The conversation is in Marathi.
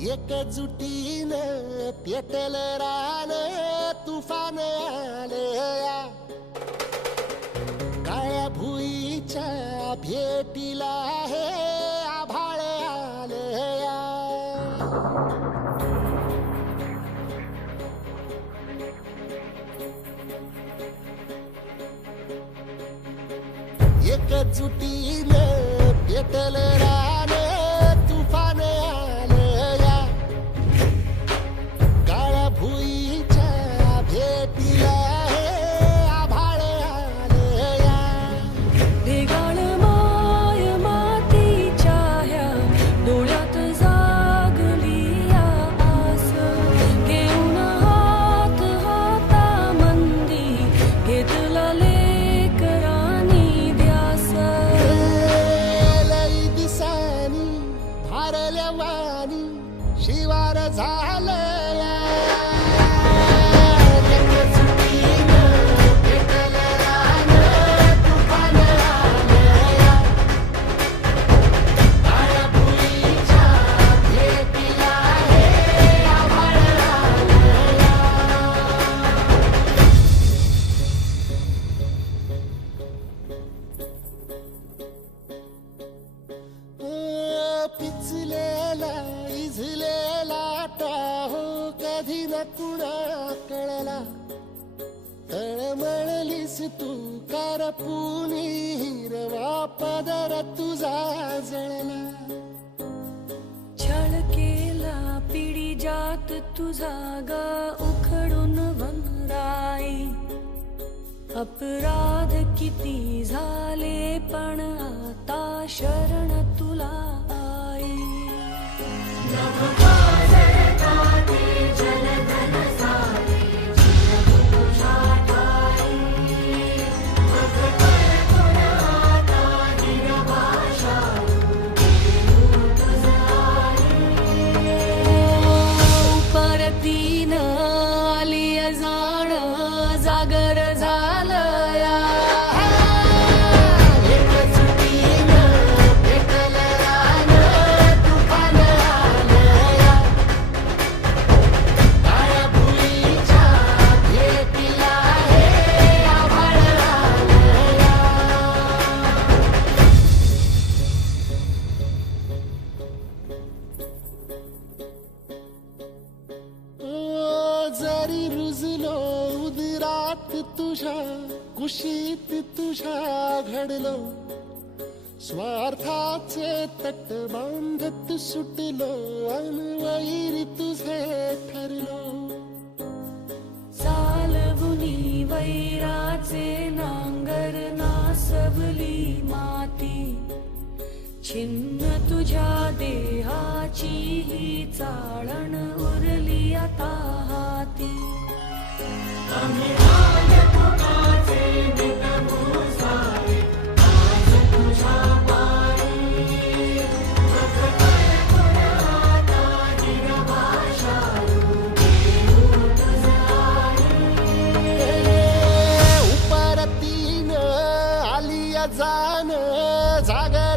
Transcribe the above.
एकजुटीनं पेटल रान तुफान आलया काळ्या भुईच्या भेटीला हे आभाळ आलया एकजुटीनं पेटल रान तुफान आलया काळ्या भुईच्या भेटीला हे आभाळ आलया ढेगाळ माय मातीच्या ह्या डोळ्यात जागली या आस घेऊन हात हातामंदी घेतला लेकरांनी ध्यास लई दिसानी भारल्या वाणी शिवार झालया एकजुटीनं पेटल रान तुफान आलया काळ्या भुईच्या भेटीला हे आभाळ आलया पिचलेला इझलेला टाहो कधी न कुणा कळला तळमळलीस तू करपुनी हिरवा पदर तुझा जळला छळ केला पिढी जात तुझा ग उखडून वनराई अपराध किती झाले पण आता शरण तुला आई परतीन आली जाण जागर झालया एकजुटीनं पेटल रान तुफान आलया काळ्या भुईच्या भेटीला हे आभाळ आलया जरी रुजलो उदरात तुझ्या कुशीत तुझ्या घडलो स्वार्थाचे तट बांधत सुटलो अनवैरी तुझे ठरलो चालवुनी वैराचे नांगर नासवली माती छिन्न तुझ्या देहाची ही चाळण उरली आता हाती उपरतीनं आली जाण जागर